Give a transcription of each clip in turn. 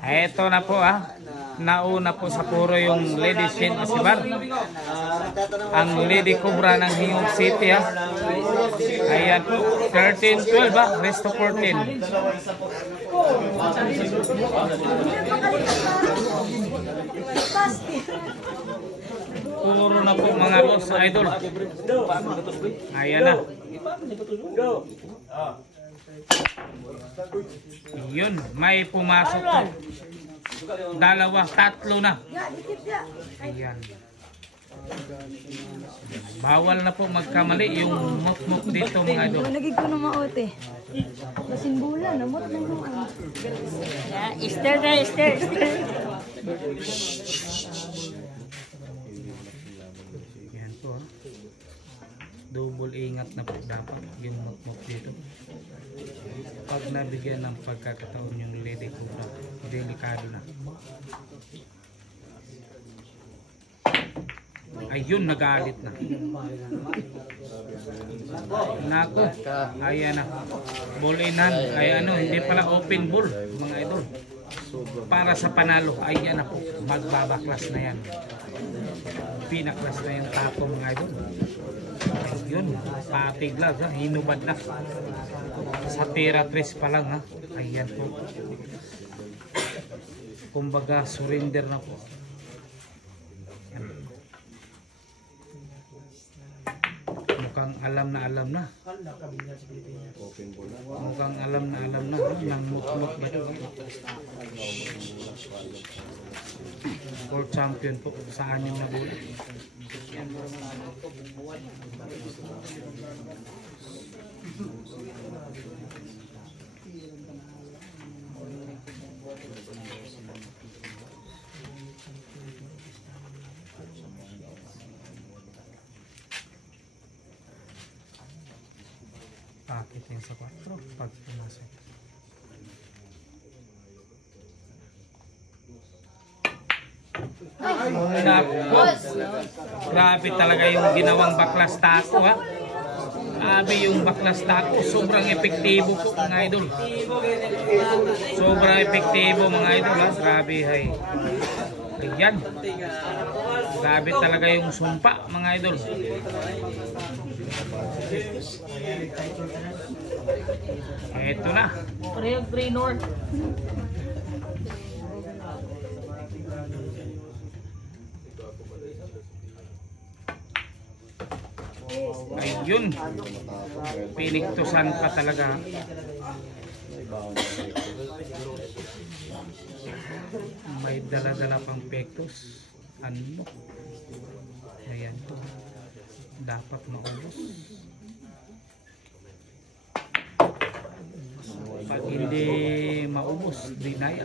Eto na po Nauna po sa puro yung Lady Shin Asibar. Ang Lady Cobra ng Hingog City Ayan po. 13-12 Resto 14. Puro na po mga boss idol. Ayan na. Yun, may pumasok po. Dalawa, tatlo na. Ayan. Bawal na po magkamali yung mok-mok dito mga idol. Nagig ko na maote. Masimbula, namot na yung ano. Easter na, Easter. Yan po Double ingat na po dapat yung mok-mok dito. Pag nabigyan ng pagkakataon yung Lady Cobra, delikado na. Ayun, nagalit na. Nako, ayan na. Ball in hand. Ay hindi pala open ball, mga idol. Para sa panalo, ayan na po. Magbabaklas na yan. Pinaklas na yung tapo, mga idol. Yun, patiglag hinubad na. Sa tira 3 pa lang Ayan po. Kumbaga, surrender na po. Mukhang alam na. Mukhang alam na ng mukmuk ba ito? World champion po sa anyong na bola. Pakit yung sa 4 pag pumasok. Grabe talaga yung ginawang baklas tako Grabe yung baklas tako. Sobrang epektibo po mga idol. Sobrang epektibo mga idol Grabe Ayan. Grabe talaga yung sumpa mga idol. Eto na. Parehong Brainor. Ayun. Piniktusan pa talaga. May dala-dala pang pektos. Ano? Ayan po. Dapat maubos. Pag hindi maubos, dinaya.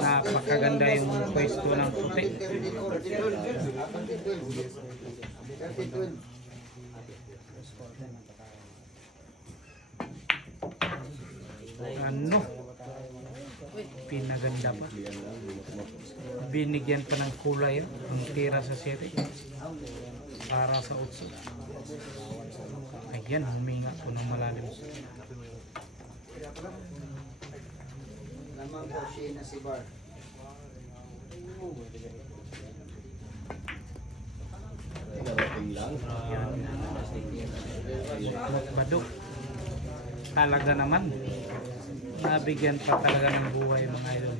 Napakaganda yung pwesto ng puti. Ano? Pinaganda pa. Binigyan pa ng kulay ang tira sa 7 para sa 8. Ayan, huminga po ng malalim. Lamang po siya na si Bar. Badok. Talaga naman. Nabigyan pa talaga ng buhay mga idol.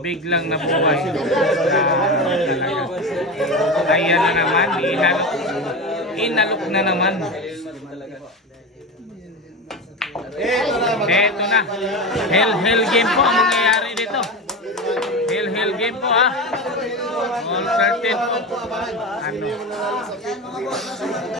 Biglang nabuhay. Ayan na naman, inalok na naman. Eto na. Hell game po ang mangyayari dito. Hell game po All 13 po. Ano?